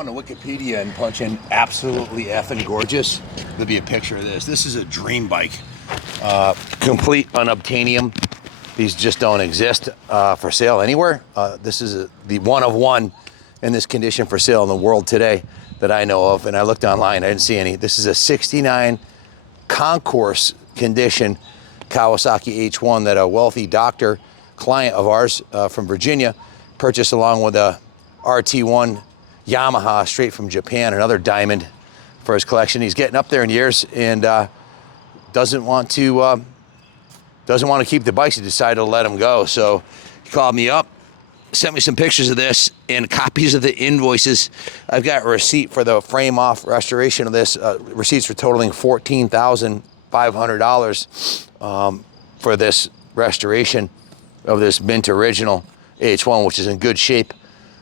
on to Wikipedia and punch in absolutely effing gorgeous, there'll be a picture of this. This is a dream bike. Complete unobtainium. These just don't exist for sale anywhere. This is the one of one in this condition for sale in the world today that I know of. And I looked online, I didn't see any. This is a 69 Concours condition Kawasaki H1 that a wealthy doctor client of ours from Virginia purchased along with a RT1 Yamaha straight from Japan, another diamond for his collection. He's getting up there in years and doesn't want to keep the bikes. He decided to let them go. So he called me up, sent me some pictures of this and copies of the invoices. I've got a receipt for the frame off restoration of this. Receipts for totaling $14,500 for this restoration of this mint original H1, which is in good shape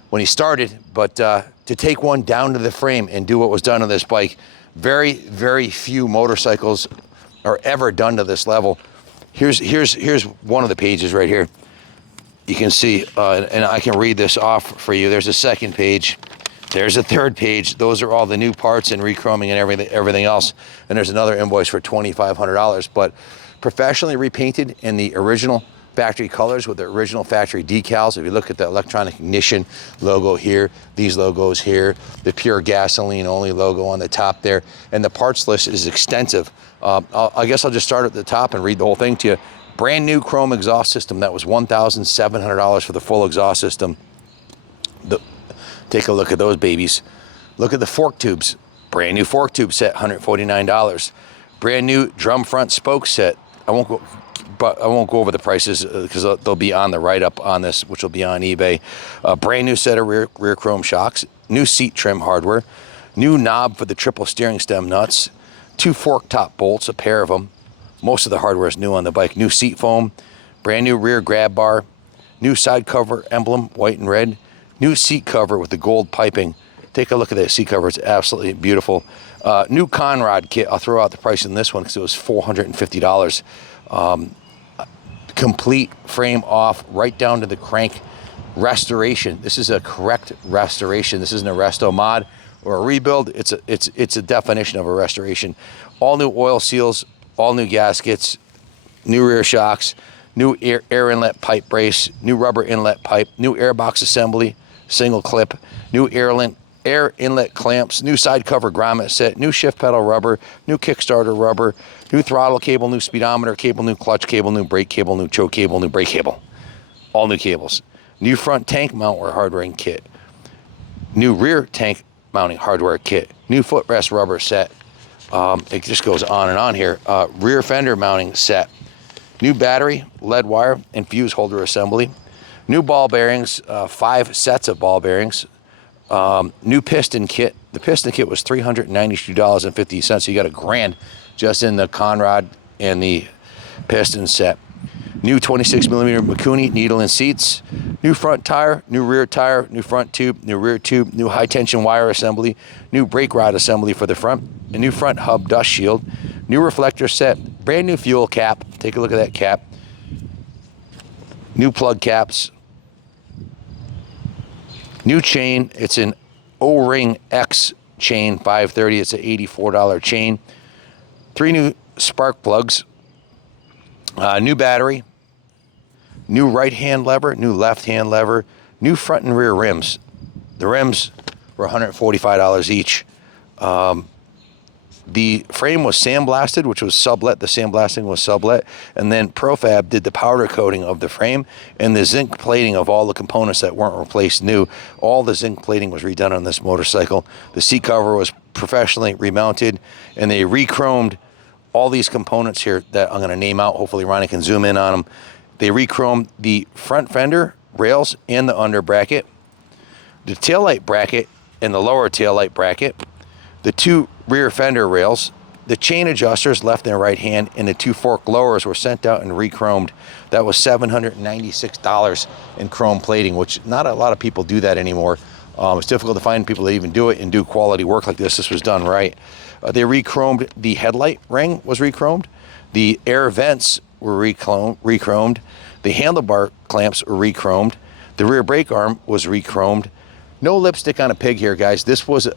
when he started. But to take one down to the frame and do what was done on this bike, very, very few motorcycles are ever done to this level. Here's one of the pages right here. You can see, and I can read this off for you. There's a second page. There's a third page. Those are all the new parts and rechroming and everything else. And there's another invoice for $2,500, but professionally repainted in the original factory colors with the original factory decals. If you look at the electronic ignition logo here, these logos here, the pure gasoline only logo on the top there, and the parts list is extensive. I guess I'll just start at the top and read the whole thing to you. Brand new chrome exhaust system. That was $1,700 for the full exhaust system. Take a look at those babies. Look at the fork tubes. Brand new fork tube set, $149. Brand new drum front spoke set. I won't go over the prices because they'll be on the write-up on this, which will be on eBay. A brand new set of rear chrome shocks, new seat trim hardware, new knob for the triple steering stem nuts, 2 fork top bolts, a pair of them. Most of the hardware is new on the bike. New seat foam, brand new rear grab bar, new side cover emblem, white and red, new seat cover with the gold piping. Take a look at that seat cover. It's absolutely beautiful. New Conrod kit. I'll throw out the price on this one because it was $450. Complete frame off, right down to the crank. Restoration. This is a correct restoration. This isn't a resto mod or a rebuild. It's a definition of a restoration. All new oil seals, all new gaskets, new rear shocks, new air inlet pipe brace, new rubber inlet pipe, new airbox assembly, single clip, new air inlet clamps, new side cover grommet set, new shift pedal rubber, new Kickstarter rubber, new throttle cable, new speedometer cable, new clutch cable, new brake cable, new choke cable, new brake cable. All new cables. New front tank mount hardware kit. New rear tank mounting hardware kit. New footrest rubber set. It just goes on and on here. Rear fender mounting set. New battery, lead wire, and fuse holder assembly. New ball bearings, 5 sets of ball bearings. New piston kit. The piston kit was $392.50. So you got $1,000 just in the Conrod and the piston set. New 26mm Mikuni needle and seats. New front tire, new rear tire, new front tube, new rear tube, new high tension wire assembly, new brake rod assembly for the front, a new front hub dust shield, new reflector set, brand new fuel cap. Take a look at that cap. New plug caps. New chain. It's an O-ring X chain 530. It's an $84 chain. 3 new spark plugs. New battery. New right-hand lever. New left-hand lever. New front and rear rims. The rims were $145 each. The frame was sandblasted, which was sublet. The sandblasting was sublet. And then Profab did the powder coating of the frame and the zinc plating of all the components that weren't replaced new. All the zinc plating was redone on this motorcycle. The seat cover was professionally remounted, and they re-chromed all these components here that I'm going to name out. Hopefully Ronnie can zoom in on them. They re-chromed the front fender rails and the under bracket, the taillight bracket and the lower taillight bracket, the 2 rear fender rails, the chain adjusters left and right hand, and the 2 fork lowers were sent out and re-chromed. That was $796 in chrome plating, which not a lot of people do that anymore. It's difficult to find people that even do it and do quality work like this. This was done right. They re-chromed the headlight ring was re-chromed. The air vents were re-chromed. The handlebar clamps were re-chromed. The rear brake arm was re-chromed. No lipstick on a pig here, guys. This was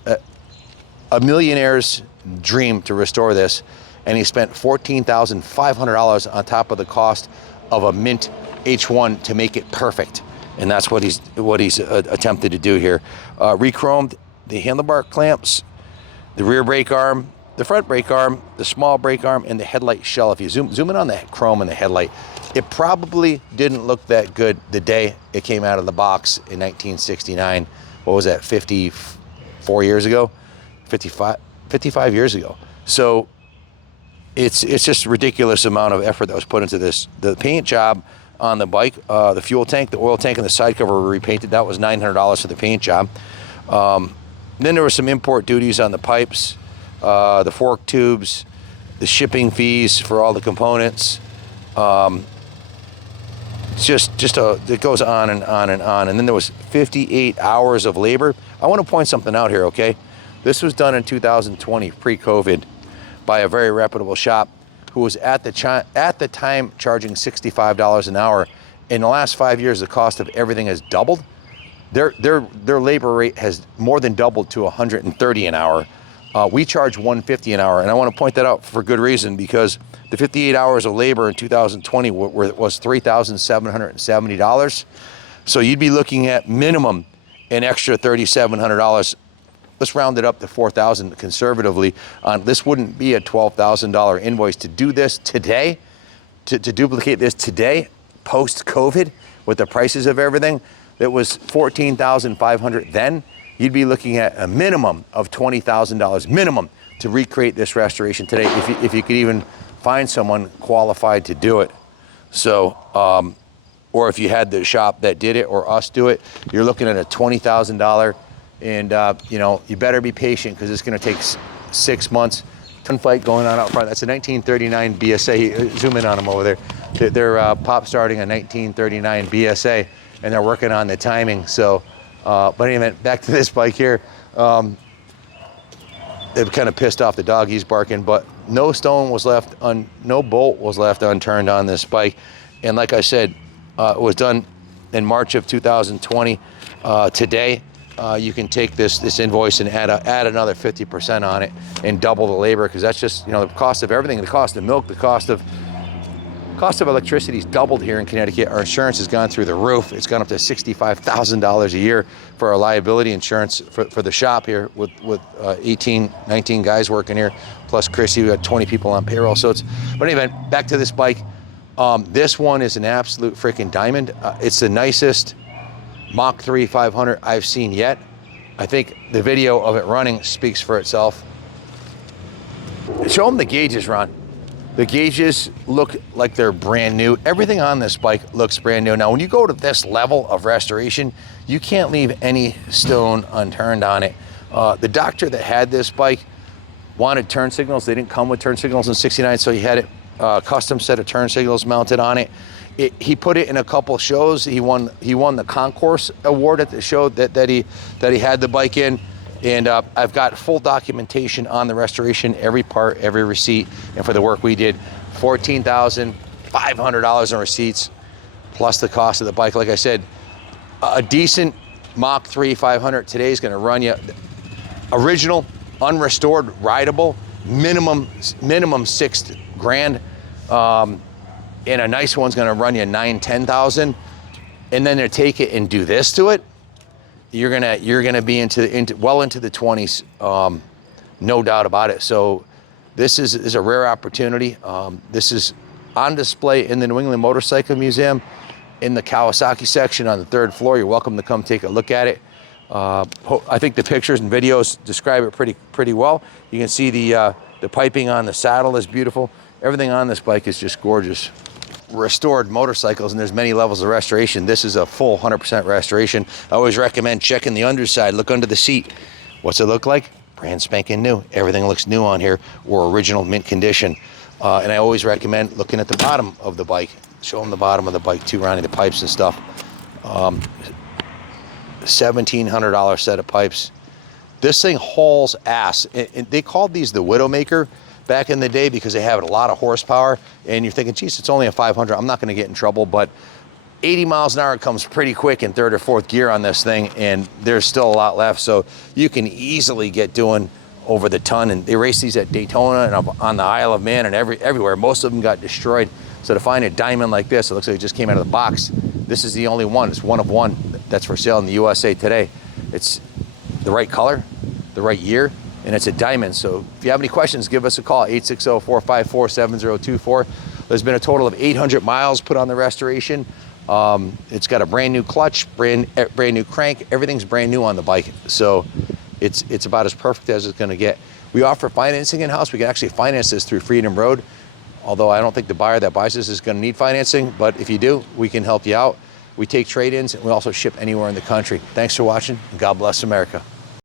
a millionaire's dream to restore this, and he spent $14,500 on top of the cost of a mint H1 to make it perfect. And that's what he's attempted to do here. Re-chromed the handlebar clamps, the rear brake arm, the front brake arm, the small brake arm, and the headlight shell. If you zoom in on the chrome and the headlight, it probably didn't look that good the day it came out of the box in 1969. What was that, 54 years ago? 55 years ago. So it's just a ridiculous amount of effort that was put into this. The paint job on the bike, the fuel tank, the oil tank, and the side cover were repainted. That was $900 for the paint job. Then there were some import duties on the pipes, the fork tubes, the shipping fees for all the components. It goes on and on and on. And then there was 58 hours of labor. I want to point something out here, okay? This was done in 2020, pre-COVID, by a very reputable shop who was at the time charging $65 an hour. In the last 5 years, the cost of everything has doubled. Their labor rate has more than doubled to $130 an hour. We charge $150 an hour, and I want to point that out for good reason, because the 58 hours of labor in 2020 was $3,770. So you'd be looking at minimum an extra $3,700. Let's round it up to $4,000 conservatively. This wouldn't be a $12,000 invoice to do this today, to duplicate this today, post-COVID, with the prices of everything. It was $14,500 then. You'd be looking at a minimum of $20,000 minimum to recreate this restoration today, if you could even find someone qualified to do it. So, or if you had the shop that did it or us do it, you're looking at a $20,000. And you better be patient, because it's going to take 6 months. Ton fight going on out front. That's a 1939 BSA. Zoom in on them over there. They're pop starting a 1939 BSA, and they're working on the timing. So, but anyway, back to this bike here. They've kind of pissed off the dog. He's barking, but no stone was left, no bolt was left unturned on this bike. And like I said, it was done in March of 2020. Today, you can take this invoice and add another 50% on it and double the labor, because that's just the cost of everything. The cost of milk, the cost of electricity's doubled here in Connecticut. Our insurance has gone through the roof. It's gone up to $65,000 a year for our liability insurance for the shop here, with 18, 19 guys working here, plus Chrissy. We got 20 people on payroll. So but anyway, back to this bike. This one is an absolute freaking diamond. It's the nicest Mach 3 500 I've seen yet. I think the video of it running speaks for itself. Show them the gauges, Ron. The gauges look like they're brand new. Everything on this bike looks brand new. Now, when you go to this level of restoration, you can't leave any stone unturned on it. The doctor that had this bike wanted turn signals. They didn't come with turn signals in '69, so he had it custom set of turn signals mounted on it. He put it in a couple shows. He won the Concours award at the show that he had the bike in. And I've got full documentation on the restoration, every part, every receipt, and for the work we did, $14,500 in receipts, plus the cost of the bike. Like I said, a decent Mach 3 500 today is going to run you original, unrestored, rideable, minimum $6,000. And a nice one's going to run you $9,000-10,000. And then to take it and do this to it, you're gonna be well into the 20s, no doubt about it. So this is a rare opportunity. This is on display in the New England Motorcycle Museum in the Kawasaki section on the 3rd floor. You're welcome to come take a look at it. I think the pictures and videos describe it pretty well. You can see the piping on the saddle is beautiful. Everything on this bike is just gorgeous. Restored motorcycles, and there's many levels of restoration. This is a full 100% restoration. I always recommend checking the underside. Look under the seat. What's it look like? Brand spanking new. Everything looks new on here, or original mint condition. And I always recommend looking at the bottom of the bike. Show them the bottom of the bike too, Ronnie, the pipes and stuff. $1,700 set of pipes. This thing hauls ass. And they called these the Widowmaker back in the day because they have a lot of horsepower, and you're thinking, geez, it's only a 500. I'm not going to get in trouble, but 80 miles an hour comes pretty quick in third or fourth gear on this thing, and there's still a lot left. So you can easily get doing over the ton. And they race these at Daytona and on the Isle of Man and everywhere. Most of them got destroyed. So to find a diamond like this, it looks like it just came out of the box. This is the only one. It's one of one that's for sale in the USA today. It's the right color, the right year, and it's a diamond. So if you have any questions, give us a call, 860-454-7024. There's been a total of 800 miles put on the restoration. It's got a brand new clutch, brand new crank. Everything's brand new on the bike. So it's about as perfect as it's gonna get. We offer financing in-house. We can actually finance this through Freedom Road, although I don't think the buyer that buys this is gonna need financing, but if you do, we can help you out. We take trade-ins, and we also ship anywhere in the country. Thanks for watching, and God bless America.